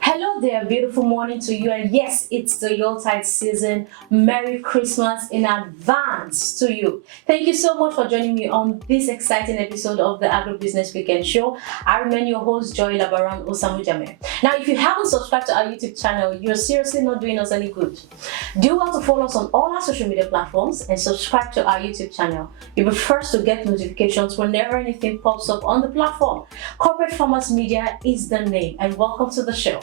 Hello there, beautiful morning to you, and yes, it's the Yuletide season. Merry Christmas in advance to you. Thank you so much for joining me on this exciting episode of the Agribusiness Weekend Show. I remain your host, Joy Labaran Osamujame. Now, if you haven't subscribed to our YouTube channel, you're seriously not doing us any good. Do well to follow us on all our social media platforms and subscribe to our YouTube channel. You'll be first to get notifications whenever anything pops up on the platform. Corporate Farmers Media is the name, and welcome to the show.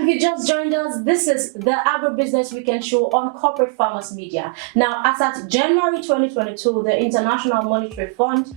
If you just joined us, this is the Agribusiness Weekend Show on Corporate Farmers Media. Now, as at January 2022, the International Monetary Fund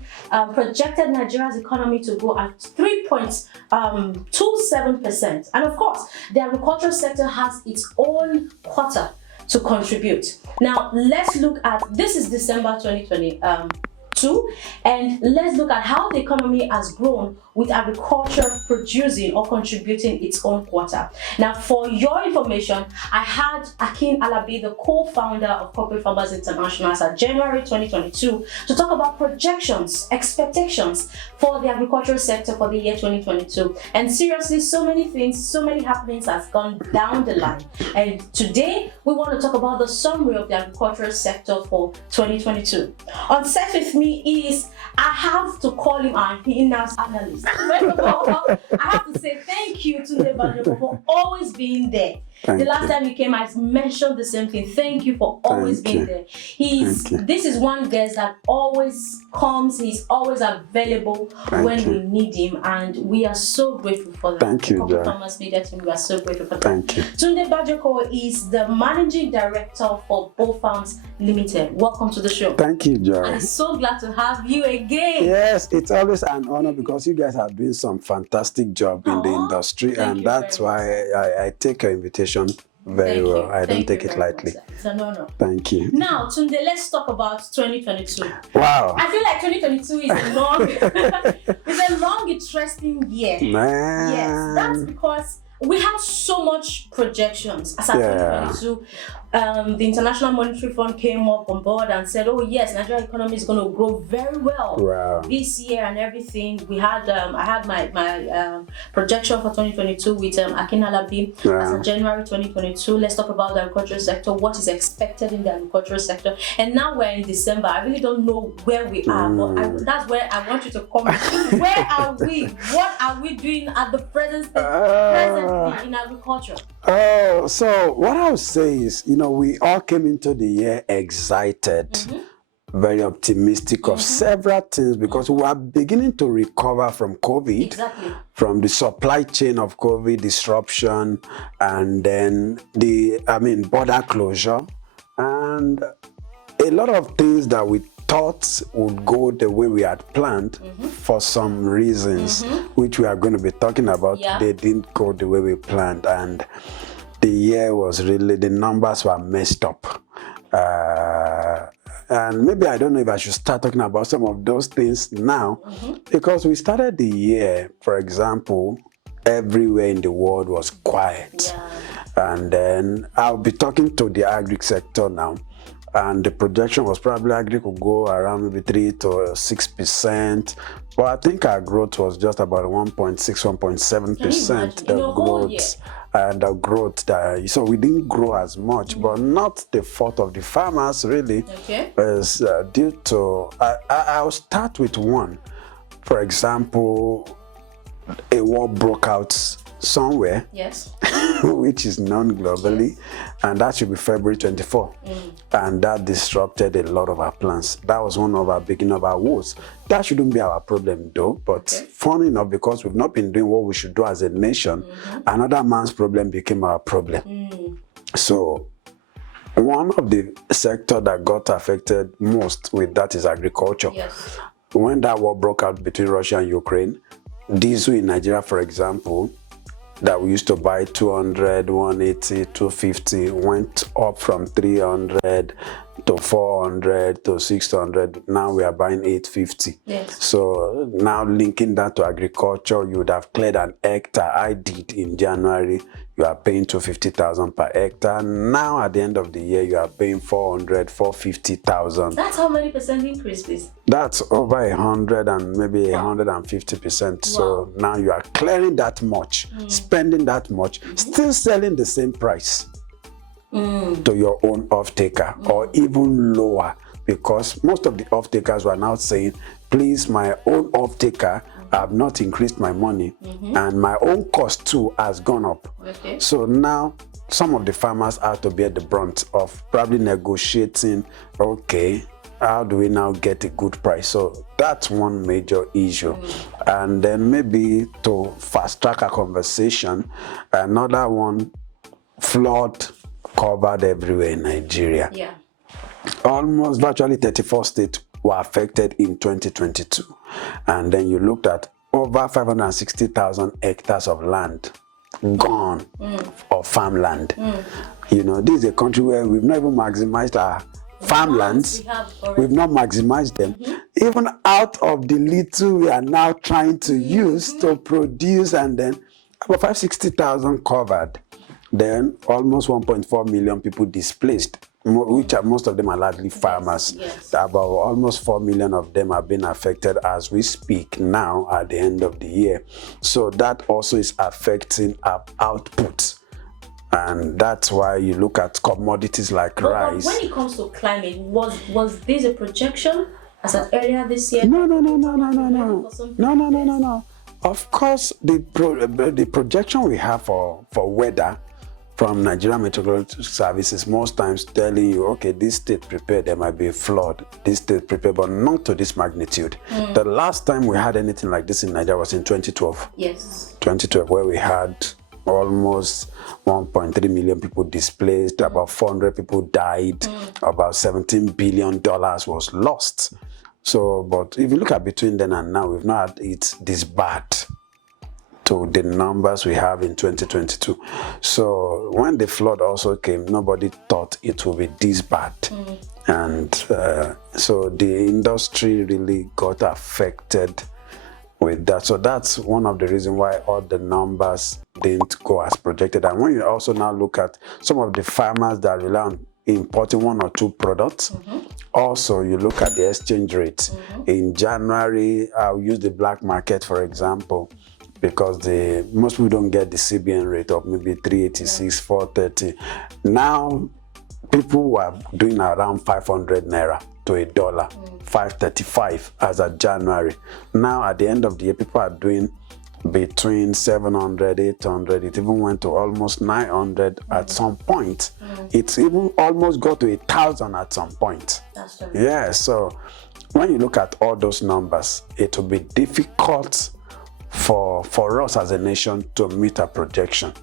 projected Nigeria's economy to grow at 3.27%. And of course, the agricultural sector has its own quota to contribute. Now, let's look at, this is December 2022, and let's look at how the economy has grown with agriculture producing or contributing its own quota. Now, for your information, I had Akin Alabi, the co-founder of Corporate Farmers International, as at January 2022, to talk about projections, expectations for the agricultural sector for the year 2022. And seriously, so many things, so many happenings has gone down the line. And today, we want to talk about the summary of the agricultural sector for 2022. On set with me is, I have to call him our in-house analyst. First of all, I have to say thank you to Tunde Banjoko for always being there. The last time you came, I mentioned the same thing. Thank you for always being there. This is one guest that always comes. He's always available when we need him, and we are so grateful for that. Thank you, Corporate Farmers Media team, we are so grateful for that. Thank you. Tunde Banjoko is the managing director for Both Farms Limited. Welcome to the show. Thank you, Joy. I'm so glad to have you again. Yes, it's always an honor because you guys have doing some fantastic job in the industry, and that's why I take your invitation very well. I don't take it lightly. It's an honor. Thank you. Now, Tunde, let's talk about 2022. Wow. I feel like 2022 is a long, it's a long, interesting year. Man. Yes, that's because we have so much projections. As at 2022, the International Monetary Fund came up on board and said, "Oh yes, Nigerian economy is going to grow very well this year and everything." We had, I had my projection for 2022 with Akin Alabi as of January 2022. Let's talk about the agricultural sector, what is expected in the agricultural sector. And now we're in December. I really don't know where we are, but that's where I want you to comment. Where are we? What are we doing at the presently in agriculture? Oh, so what I would say is, we all came into the year excited, very optimistic of several things because we are beginning to recover from COVID, from the supply chain of COVID disruption, and then the, border closure, and a lot of things that we thought would go the way we had planned for some reasons, which we are going to be talking about. They didn't go the way we planned, and the year was really, the numbers were messed up. And maybe I don't know if I should start talking about some of those things now, because we started the year, for example, everywhere in the world was quiet. And then I'll be talking to the agri sector now. And the projection was probably agri could go around maybe 3 to 6%. But I think our growth was just about 1.6, 1.7%. The growth. So we didn't grow as much, but not the fault of the farmers, really. It's due to, I'll start with one. For example, a war broke out somewhere, Yes. which is known globally, and that should be February 24. And that disrupted a lot of our plans. That was one of our beginning of our woes. That shouldn't be our problem though, but funny enough, because we've not been doing what we should do as a nation, another man's problem became our problem. So one of the sector that got affected most with that is agriculture. Yes. When that war broke out between Russia and Ukraine, diesel in Nigeria, for example, that we used to buy 200, 180, 250, went up from 300 to 400 to 600. Now we are buying 850. Yes. So now linking that to agriculture, you would have cleared an hectare. I did in January. You are paying 250,000 per hectare. Now at the end of the year, you are paying 400, 450,000. That's how many percent increase, please? That's over 100 and maybe 150%. So now you are clearing that much, spending that much, still selling the same price to your own off-taker or even lower, because most of the off-takers were now saying, please, my own off-taker, I have not increased my money and my own cost too has gone up. Okay. So now some of the farmers are to bear the brunt of probably negotiating, okay, how do we now get a good price? So that's one major issue. And then maybe to fast track a conversation, another one, flood covered everywhere in Nigeria. Yeah. Almost virtually 34 states were affected in 2022. And then you looked at over 560,000 hectares of land gone, or farmland. You know, this is a country where we've not even maximized our farmlands. We've not maximized them. Even out of the little we are now trying to use to produce, and then about 560,000 covered. Then almost 1.4 million people displaced, which are most of them are largely farmers. Yes. About almost 4 million of them have been affected as we speak now at the end of the year. So that also is affecting our output. And that's why you look at commodities like rice. But when it comes to climate, was this a projection as an earlier this year? No. Of course, the projection we have for weather from Nigerian Meteorological Services most times telling you, okay, this state prepared, there might be a flood. This state prepared, but not to this magnitude. The last time we had anything like this in Nigeria was in 2012. Yes. 2012, where we had almost 1.3 million people displaced, about 400 people died, about $17 billion was lost. So, but if you look at between then and now, we've not had it this bad to the numbers we have in 2022. So when the flood also came, nobody thought it would be this bad. And so the industry really got affected with that. So that's one of the reasons why all the numbers didn't go as projected. And when you also now look at some of the farmers that rely on importing one or two products, also you look at the exchange rate. In January, I'll use the black market for example, because most people don't get the CBN rate of maybe 386, 430. Now people were doing around 500 naira to a dollar, 535 as of January. Now at the end of the year, people are doing between 700, 800. It even went to almost 900 at some point. It's even almost got to 1,000 at some point. That's true. Yeah, so when you look at all those numbers, it will be difficult for us as a nation to meet a projection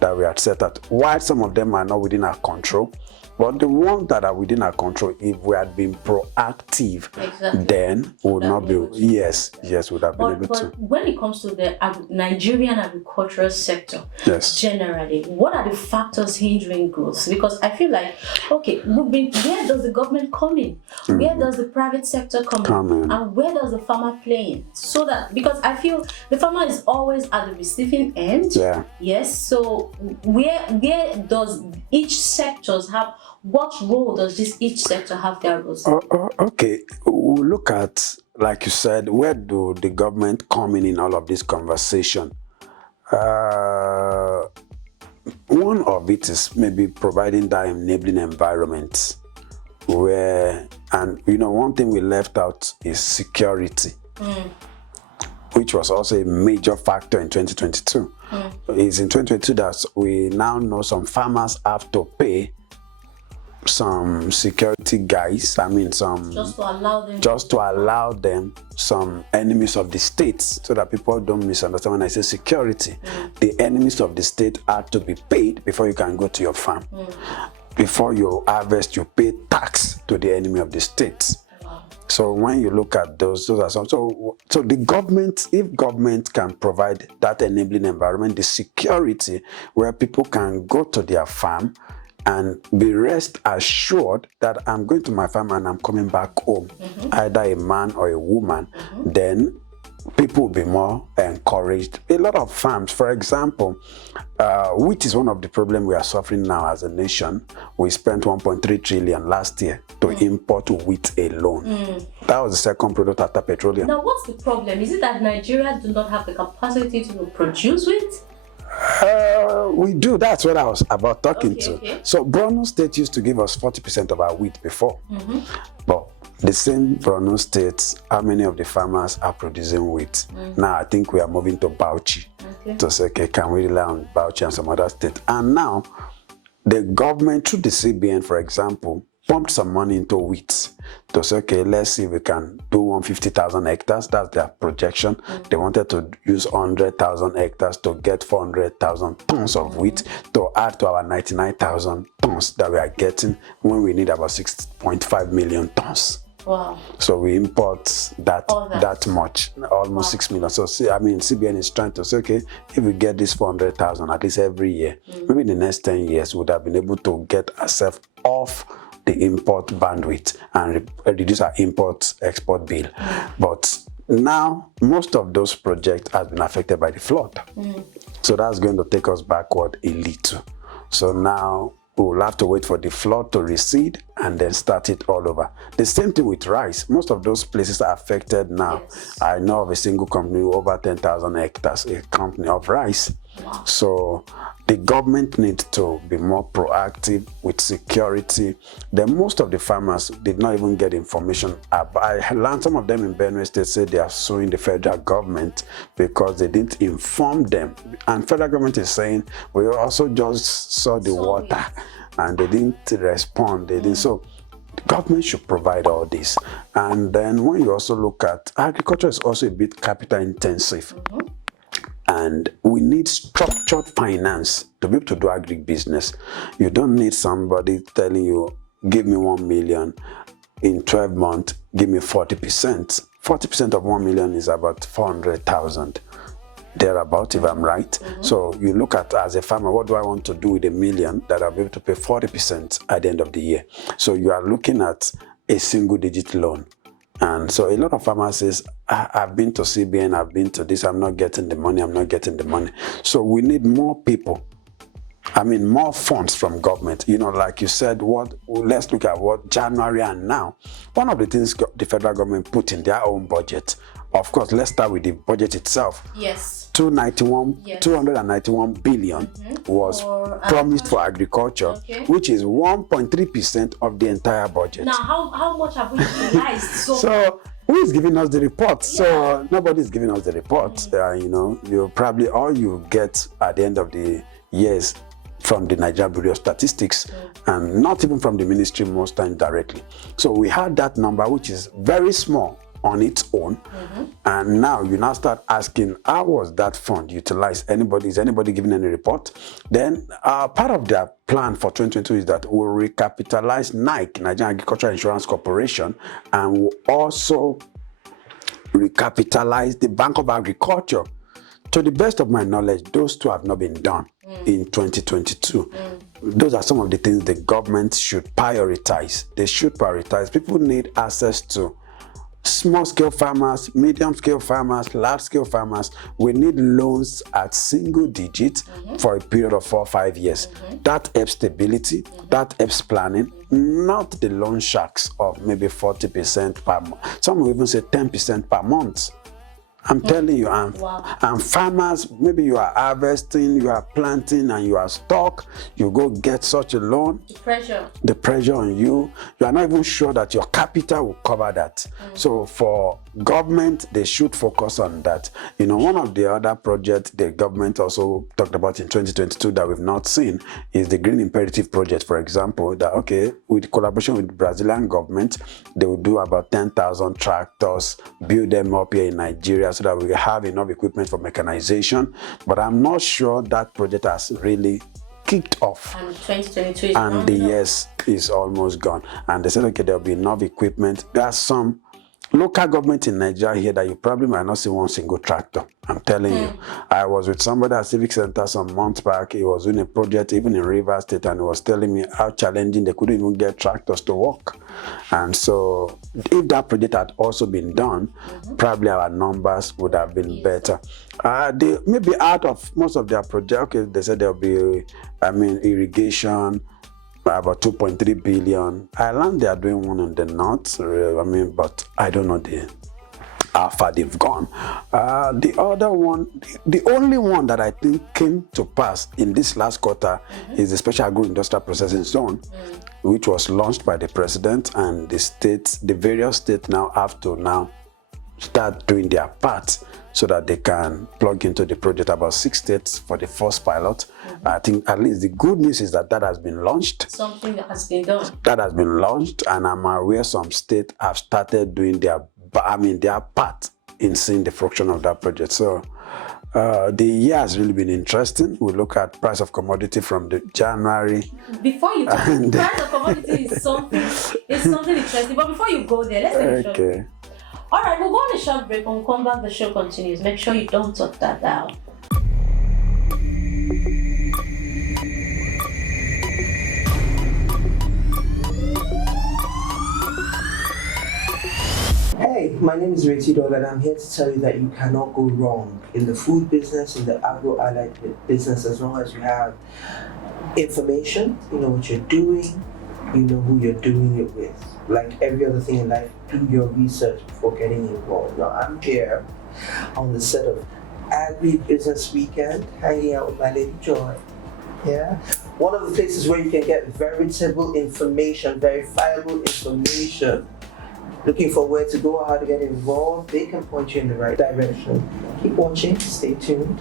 that we had set out. While some of them are not within our control, but the ones that are within our control, if we had been proactive, then we would not be, yes, we would have been able to. But when it comes to the Nigerian agricultural sector, generally, what are the factors hindering growth? Because I feel like, okay, where does the government come in? Where does the private sector come in? And where does the farmer play in? So that, because I feel the farmer is always at the receiving end. Yeah. Yes. So where does each sectors have, what role does each sector have their roles? Okay, we'll look at, like you said, where do the government come in all of this conversation? One of it is maybe providing that enabling environment where, and you know, one thing we left out is security. which was also a major factor in 2022. It's in 2022 that we now know some farmers have to pay some security guys, Just to allow them. just to allow them, some enemies of the state, so that people don't misunderstand when I say security. The enemies of the state are to be paid before you can go to your farm. Before you harvest, you pay tax to the enemy of the state. So when you look at those are some. So the government, if government can provide that enabling environment, the security where people can go to their farm and be rest assured that I'm going to my farm and I'm coming back home, either a man or a woman, then people will be more encouraged. A lot of farms, for example, wheat is one of the problems we are suffering now as a nation. We spent 1.3 trillion last year to import wheat alone. That was the second product after petroleum. Now, what's the problem? Is it that Nigeria do not have the capacity to produce wheat? We do. That's what I was about talking to. Okay. So Borno State used to give us 40% of our wheat before. But the same Borno State, how many of the farmers are producing wheat? Now I think we are moving to Bauchi. To say, okay, can we rely on Bauchi and some other states? And now the government, through the CBN, for example, pumped some money into wheat to say, okay, let's see if we can do 150,000 hectares. That's their projection. They wanted to use 100,000 hectares to get 400,000 tons of wheat to add to our 99,000 tons that we are getting when we need about 6.5 million tons. Wow. So we import that much, almost 6 million. So CBN is trying to say, okay, if we get this 400,000 at least every year, maybe in the next 10 years, we would have been able to get ourselves off the import bandwidth and reduce our import-export bill. But now, most of those projects have been affected by the flood. So that's going to take us backward a little. So now, we'll have to wait for the flood to recede and then start it all over. The same thing with rice. Most of those places are affected now. I know of a single company with over 10,000 hectares, a company of rice. So the government needs to be more proactive with security. Then most of the farmers did not even get information. I learned some of them in Benue State say they are suing the federal government because they didn't inform them. And federal government is saying, we also just saw the water and they didn't respond. They didn't. So the government should provide all this. And then when you also look at agriculture is also a bit capital intensive. And we need structured finance to be able to do agribusiness. You don't need somebody telling you, give me 1 million in 12 months, give me 40%. 40% of 1 million is about 400,000. Thereabout, if I'm right. So you look at, as a farmer, what do I want to do with 1 million that I'll be able to pay 40% at the end of the year? So you are looking at a single-digit loan. And so a lot of farmers says, I've been to CBN, I've been to this, I'm not getting the money. So we need more people. More funds from government. Like you said, let's look at what January and now. One of the things the federal government put in their own budget, of course, let's start with the budget itself. Yes. 291 billion was promised for agriculture, which is 1.3% of the entire budget. Now, how much have we utilized? So who is giving us the report? So nobody is giving us the report. You probably all you get at the end of the years from the Nigerian Bureau of Statistics, and not even from the ministry most times directly. So we had that number, which is very small on its own, and now you now start asking, how was that fund utilized? Is anybody giving any report? Then part of their plan for 2022 is that we'll recapitalize NIC, Nigerian Agricultural Insurance Corporation, and we'll also recapitalize the Bank of Agriculture. To the best of my knowledge, those two have not been done in 2022. Those are some of the things the government should prioritize. They should prioritize. People need access to small-scale farmers, medium-scale farmers, large-scale farmers. We need loans at single digits for a period of 4 or 5 years. That helps stability, that helps planning, not the loan sharks of maybe 40% per month. Some will even say 10% per month. I'm telling you, and farmers, maybe you are harvesting, you are planting, and you are stuck, you go get such a loan. The pressure on you. You are not even sure that your capital will cover that. So for government, they should focus on that. You know, one of the other projects the government also talked about in 2022 that we've not seen is the Green Imperative Project, for example, that, okay, with collaboration with the Brazilian government, they will do about 10,000 tractors, build them up here in Nigeria so that we have enough equipment for mechanization. But I'm not sure that project has really kicked off. And 2022 is and the yes is almost gone. And they said, okay, there'll be enough equipment. There are some local government in Nigeria here that you probably might not see one single tractor. I'm telling you. I was with somebody at Civic Center some months back. He was doing a project even in Rivers State, and he was telling me how challenging they couldn't even get tractors to work. And so if that project had also been done, probably our numbers would have been better. They maybe out of most of their projects, okay, they said there'll be, irrigation, about 2.3 billion. Ireland, they are doing one in the north, but I don't know how far they've gone. The other one, the only one that I think came to pass in this last quarter is the Special Agro-Industrial Processing Zone, which was launched by the president, and the states, the various states now have to now start doing their part so that they can plug into the project. About 6 states for the first pilot. I think at least the good news is that has been launched. Something that has been done. That has been launched, and I'm aware some states have started doing their part in seeing the fruition of that project. So the year has really been interesting. We look at price of commodity from the January. Before you talk, price of commodity is something interesting. But before you go there, let's take a short break. All right, we'll go on a short break. When we come back, the show continues. Make sure you don't touch that dial. Hey, my name is Retido, and I'm here to tell you that you cannot go wrong in the food business, in the agro-allied business, as long as you have information, you know what you're doing, you know who you're doing it with. Like every other thing in life, do your research before getting involved. Now, I'm here on the set of Agri-Business Weekend, hanging out with my lady Joy. Yeah, one of the places where you can get veritable information, verifiable information. Looking for where to go, how to get involved, they can point you in the right direction. Keep watching, stay tuned.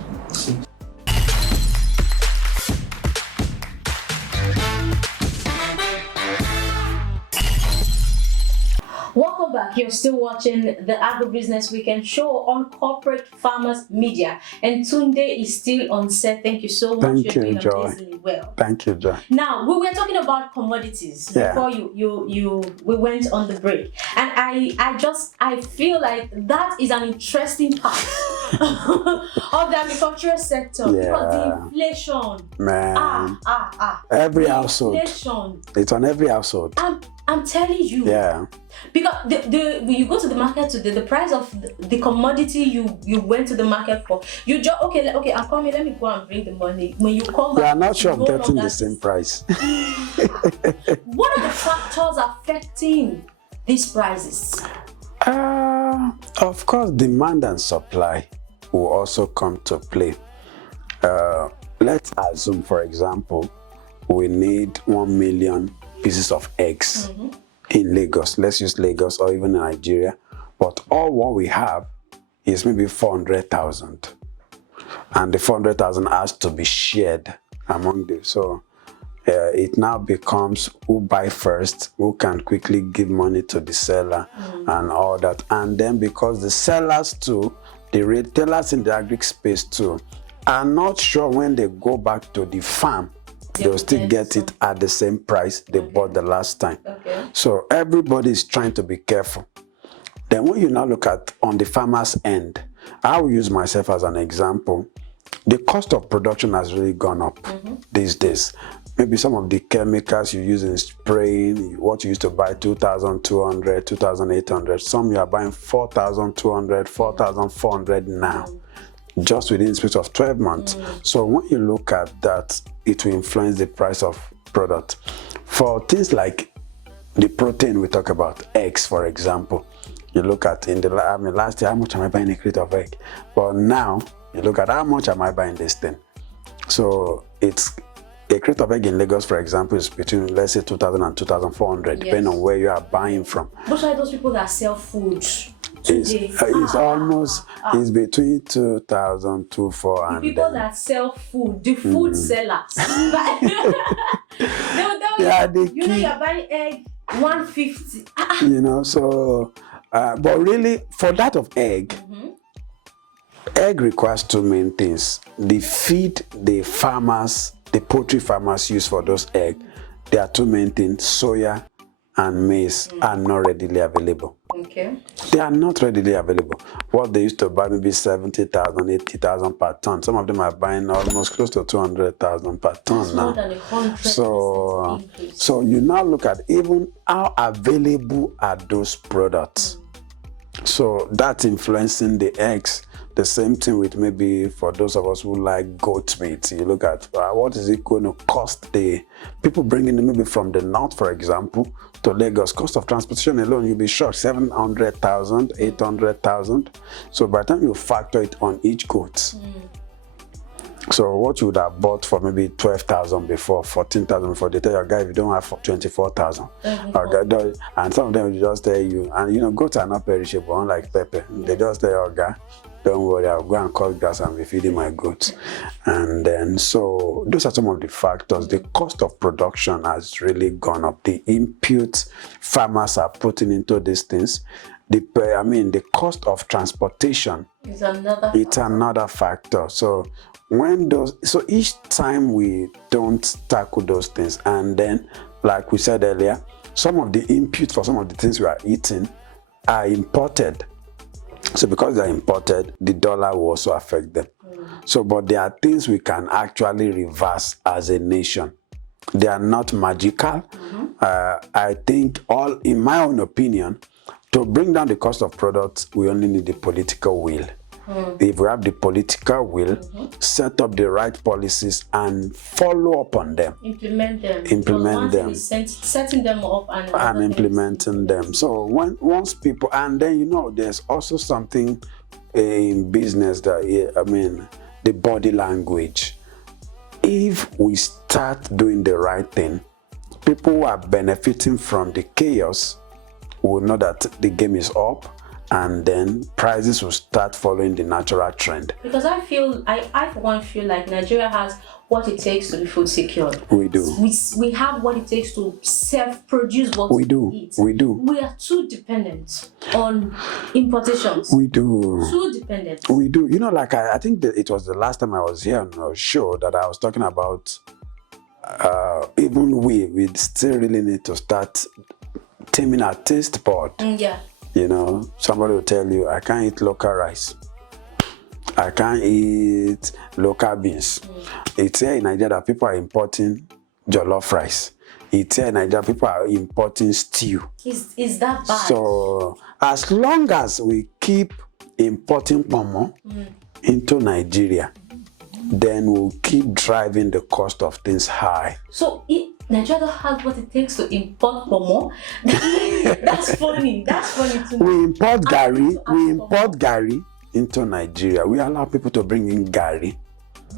Welcome back. You're still watching the Agribusiness Weekend show on Corporate Farmers Media, and Tunde is still on set. Thank you so much. Thank you, Joy. Well. Thank you, Joy. Now we were talking about commodities before we went on the break, and I feel like that is an interesting part of the agricultural sector because the inflation, man, every household, inflation. It's on every household. I'm telling you. Yeah. Because when you go to the market today, the price of the commodity you went to the market for, you just okay, I'm coming, let me go and bring the money. When you come back, we are not sure of getting the same price. What are the factors affecting these prices? Of course, demand and supply will also come to play. Let's assume, for example, we need 1 million pieces of eggs in Lagos. Let's use Lagos or even Nigeria. But all what we have is maybe 400,000. And the 400,000 has to be shared among them. So it now becomes who buy first, who can quickly give money to the seller and all that. And then because the sellers too, the retailers in the agri space too, are not sure when they go back to the farm, they'll still get it at the same price they bought the last time. So everybody is trying to be careful. Then when you now look at on the farmer's end, I will use myself as an example. The cost of production has really gone up these days. Maybe some of the chemicals you use in spraying, what you used to buy 2,200, 2,800, some you are buying 4,200, 4,400 now, just within the space of 12 months. So when you look at that, it will influence the price of product. For things like the protein we talk about, eggs for example, you look at last year, how much am I buying a crate of egg? But now you look at how much am I buying this thing. So it's a crate of egg in Lagos, for example, is between, let's say, 2,000 and 2,400, depending on where you are buying from. Those are those people that sell food. It's almost it's between 2,000 to 400. People that sell food, the food sellers. They will tell you, you know, you're buying egg 150. You know, so but really for that of egg, egg requires two main things. The feed the farmers, the poultry farmers use for those eggs, there are two main things: soya and maize are not readily available. Okay. They are not readily available. What they used to buy maybe 70,000, 80,000 per ton. Some of them are buying almost close to 200,000 per ton That's now. more than 100% increase. So you now look at even how available are those products. So that's influencing the eggs. The same thing with maybe for those of us who like goat meat. You look at what is it going to cost the people bringing it maybe from the north, for example, to Lagos. Cost of transportation alone, you'll be shocked, 700,000, 800,000. So by the time you factor it on each goat, so what you would have bought for maybe 12,000 before, 14,000 before, they tell your guy if you don't have 24,000. And some of them will just tell you, and you know, goats are not perishable, unlike pepper. They just tell your guy, don't worry, I'll go and cut grass and be feeding my goats. And then, so those are some of the factors. The cost of production has really gone up. The inputs farmers are putting into these things, the cost of transportation is another. It's another factor. So so each time we don't tackle those things, and then, like we said earlier, some of the inputs for some of the things we are eating are imported. So because they're imported, the dollar will also affect them. So, but there are things we can actually reverse as a nation. They are not magical. I think in my own opinion, to bring down the cost of products, we only need the political will. If we have the political will, set up the right policies and follow up on them. Implement them. Setting them up and implementing them. So once people, and then, you know, there's also something in business that, the body language. If we start doing the right thing, people who are benefiting from the chaos will know that the game is up, and then prices will start following the natural trend. Because I for one feel like Nigeria has what it takes to be food secure. We do. We have what it takes to self-produce what we eat. We do. We are too dependent on importations. We do. Too dependent. We do. You know, like I think that it was the last time I was here on a show that I was talking about. Even we still really need to start taming our taste bud. Yeah. You know, somebody will tell you, I can't eat local rice. I can't eat local beans. It's here in Nigeria that people are importing jollof rice. It's here in Nigeria people are importing stew. Is that bad? So as long as we keep importing pomo into Nigeria, then we'll keep driving the cost of things high. So Nigeria has what it takes to import pomo. That's funny. That's funny to me. We import gari into Nigeria. We allow people to bring in gari,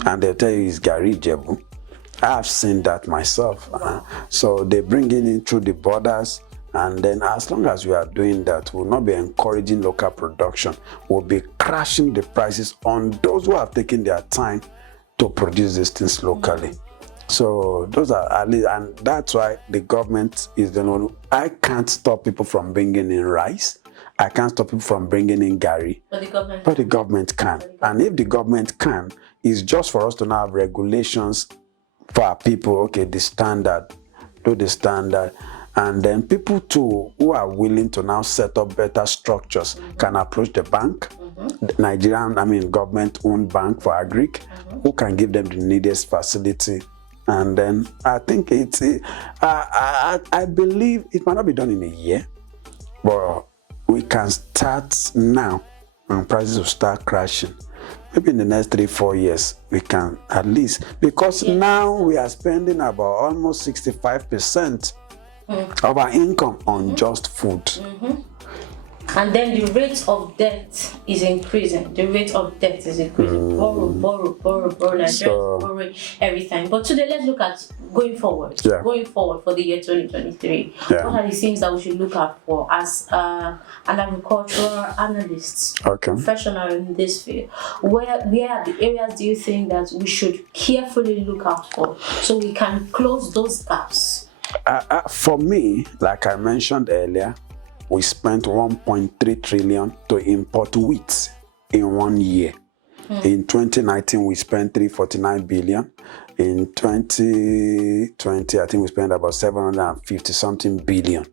and they'll tell you it's gari Jebu. I've seen that myself. So they bring it in through the borders, and then as long as we are doing that, we'll not be encouraging local production. We'll be crashing the prices on those who have taken their time to produce these things locally. So those are at least, and that's why the government is the one. I can't stop people from bringing in rice. I can't stop people from bringing in gari. But the government can. And if the government can, it's just for us to now have regulations for our people. Okay, the standard, do the standard. And then people too who are willing to now set up better structures can approach the bank, the Nigerian, government-owned bank for agric, who can give them the needed facility. And then I think I believe it might not be done in a year, but we can start now and prices will start crashing. Maybe in the next 3-4 years, we can at least, because now we are spending about almost 65% of our income on just food. And then the rate of debt is increasing. Borrow, Nigerians borrow everything. But today, let's look at going forward. Yeah. Going forward for the year 2023. Yeah. What are the things that we should look out for as an agricultural analyst, professional in this field? Where are the areas do you think that we should carefully look out for so we can close those gaps? For me, like I mentioned earlier, we spent 1.3 trillion to import wheat in 1 year. In 2019, we spent 349 billion. In 2020, I think we spent about 750 something billion.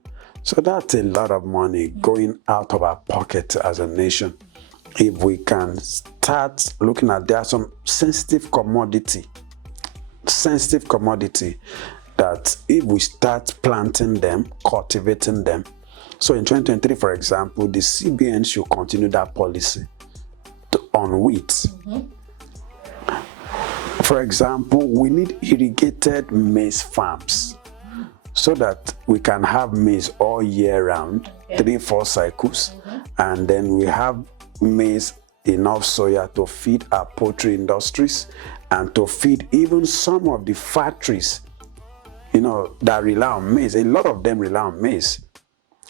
So that's a lot of money going out of our pocket as a nation. If we can start looking at, there are some sensitive commodity that if we start planting them, cultivating them. So in 2023, for example, the CBN should continue that policy on wheat. For example, we need irrigated maize farms so that we can have maize all year round, 3-4 cycles, and then we have maize, enough soya to feed our poultry industries and to feed even some of the factories, that rely on maize. A lot of them rely on maize.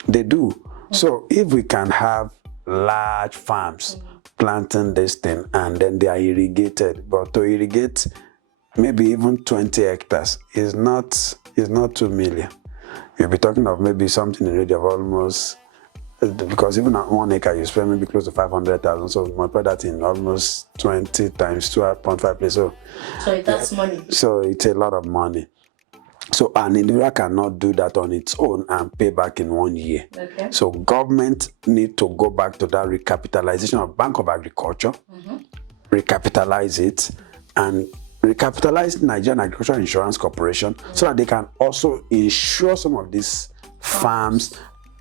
They do. So if we can have large farms planting this thing and then they are irrigated, but to irrigate maybe even 20 hectares is not 2 million. You'll be talking of maybe something in the range of almost, because even at 1 acre you spend maybe close to 500,000. So multiply that in almost 20 times 2.5 places. So that's money. So it's a lot of money. So an individual cannot do that on its own and pay back in 1 year. So government need to go back to that recapitalization of Bank of Agriculture, recapitalize it, and recapitalize Nigerian Agricultural Insurance Corporation so that they can also insure some of these farms,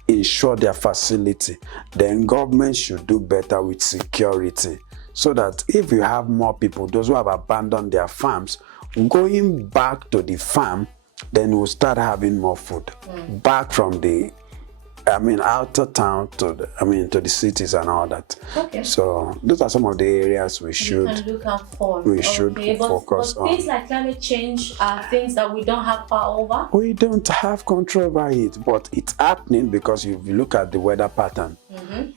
insure their facility. Then government should do better with security so that if you have more people, those who have abandoned their farms, going back to the farm, then we'll start having more food back from the, outer town to the cities and all that. So those are some of the areas we should look out for. Focus on. Things like climate change are things that we don't have power over. We don't have control over it, but it's happening because if you look at the weather pattern,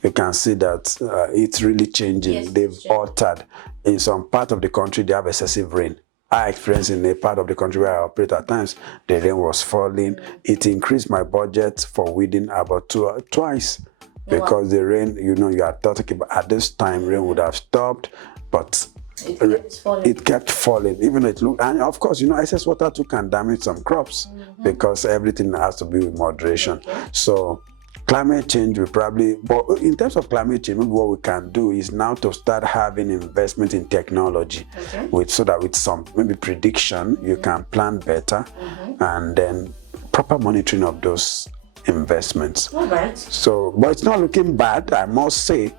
you can see that it's really changing. Yes, They've altered. In some part of the country, they have excessive rain. I experienced in a part of the country where I operate at times, the rain was falling. It increased my budget for weeding about twice because the rain, you are talking about at this time, rain would have stopped, but it kept falling. Even it looked, and of course, excess water too can damage some crops because everything has to be with moderation. So climate change will probably, but in terms of climate change, maybe what we can do is now to start having investment in technology, so that with some maybe prediction, you can plan better, and then proper monitoring of those investments. All right. So, but it's not looking bad, I must say,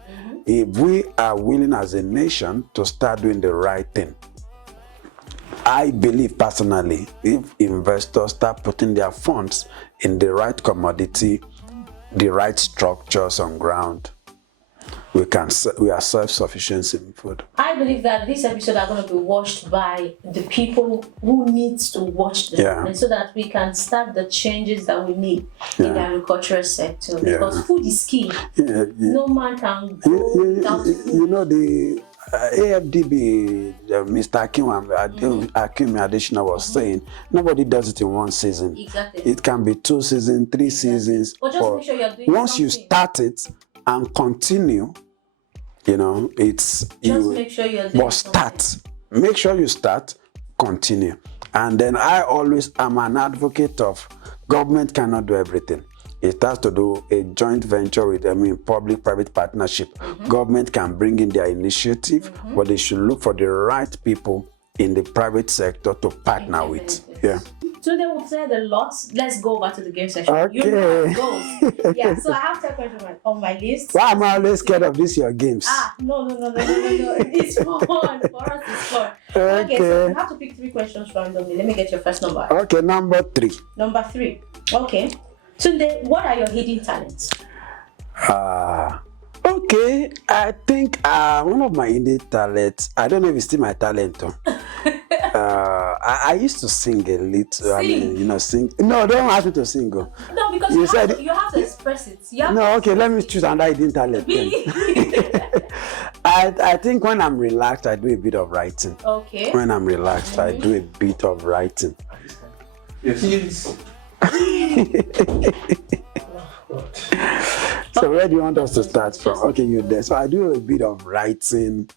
if we are willing as a nation to start doing the right thing. I believe personally, if investors start putting their funds in the right commodity, the right structures on ground, we are self-sufficient in food. I believe that this episode are going to be watched by the people who needs to watch them, and so that we can start the changes that we need in the agricultural sector, because food is key. No man can go without food. The AFDB, Mr. Akim Additional was saying, nobody does it in 1 season. Exactly. It can be 2 seasons, 3 seasons. But just make sure you're doing once something. you start it and continue, it's make sure you're doing something. Make sure you start, continue. And then I always am an advocate of government cannot do everything. It has to do a joint venture with, public-private partnership. Government can bring in their initiative, but they should look for the right people in the private sector to partner with. Today we've said a lot. Let's go over to the game session. Okay. You know how it goes. So I have 10 questions on my list. Why am I always scared of this, your games? No. It's fun. For us, it's fun. Okay, so you have to pick 3 questions randomly. Let me get your first number. Okay, number 3. Number 3. Okay. Tunde, what are your hidden talents? Okay, I think one of my indie talents, I don't know if it's still my talent though. I used to sing a little. I mean, sing. No, don't ask me to sing. Oh. No, because you have to express it. Okay, let me choose another hidden talent. I think when I'm relaxed, I do a bit of writing. Okay. When I'm relaxed, I do a bit of writing. Yes. So where do you want us to start from? Okay, you're there. So I do a bit of writing.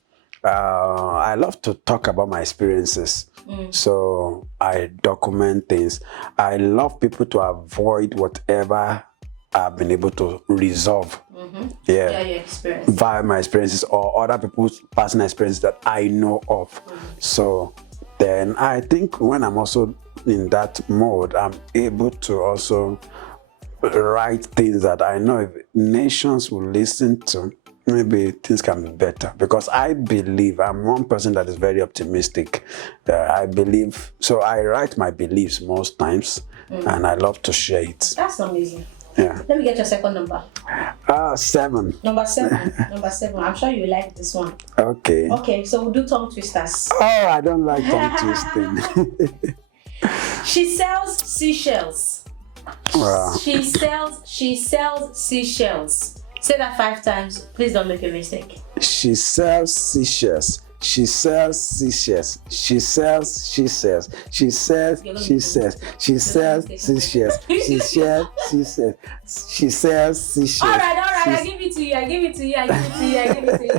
I love to talk about my experiences. So I document things. I love people to avoid whatever I've been able to resolve. Yeah, your experience. Via my experiences or other people's personal experiences that I know of. So then I think when I'm also in that mode, I'm able to also write things that I know if nations will listen to, maybe things can be better. Because I believe, I'm one person that is very optimistic. I believe, so I write my beliefs most times, and I love to share it. That's amazing. Yeah. Let me get your second number. 7. Number 7. Number 7. I'm sure you like this one. Okay. Okay, so we'll do tongue twisters. Oh, I don't like tongue twisting. She sells seashells. Wow. She sells seashells. Say that 5 times. Please don't make a mistake. She sells seashells. She sells seashells. She sells, she says. She says, she says. She sells seashells. She sells, she says. She sells seashells. All right. I give it to you.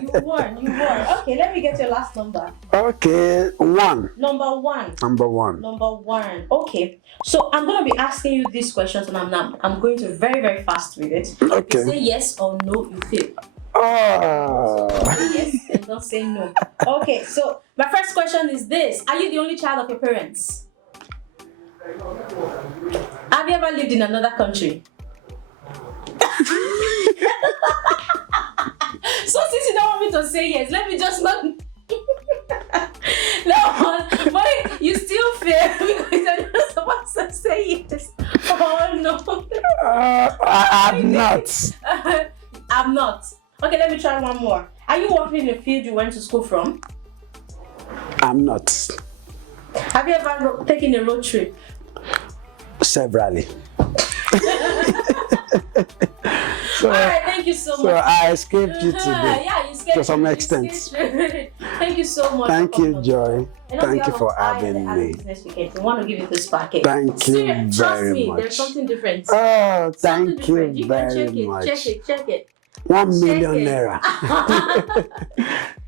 You won. Okay, let me get your last number. Okay, 1. Number 1. Number 1. Number 1. Okay. So I'm going to be asking you these questions, and I'm going to very, very fast with it. Okay. You say yes or no, you fail. Oh. Say yes and don't say no. Okay, so my first question is this. Are you the only child of your parents? Have you ever lived in another country? So since you don't want me to say yes, let me just not... No, but you still fail because I'm not supposed to say yes. Oh no. I'm not. I'm not. Okay, let me try one more. Are you working in the field you went to school from? I'm not. Have you ever taken a road trip? Severally. All right, thank you so much. So I escaped you today. Yeah, you escaped to some me. extent. Thank you so much. Thank you, Joy. Thank you for having me. I want to give you this package. Thank you Trust very me, much. there's something different. Oh, Something thank you different. You can very much. Check it. 1 million Check it. naira.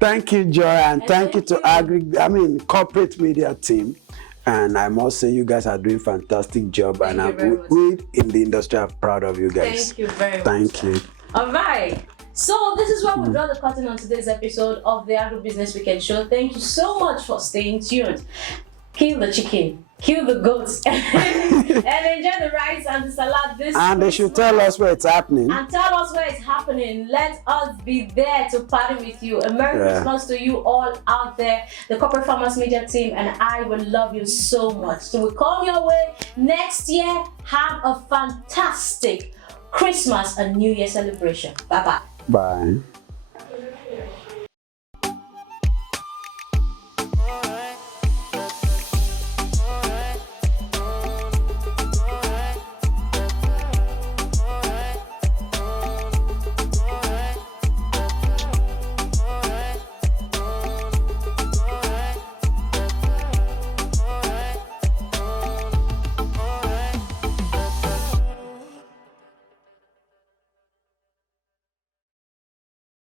Thank you, Joy, and thank you to corporate media team. And I must say, you guys are doing a fantastic job, and we in the industry are proud of you guys. Thank you very much. Thank you. All right. So this is where we draw the curtain on today's episode of the Agribusiness Weekend Show. Thank you so much for staying tuned. Kill the chicken, kill the goats, and enjoy the rice and the salad this And they should tell us where it's happening. And tell us where it's happening. Let us be there to party with you. A Merry Christmas to you all out there, the Corporate Farmers Media team, and I will love you so much. So we come your way next year. Have a fantastic Christmas and New Year celebration. Bye-bye. Bye.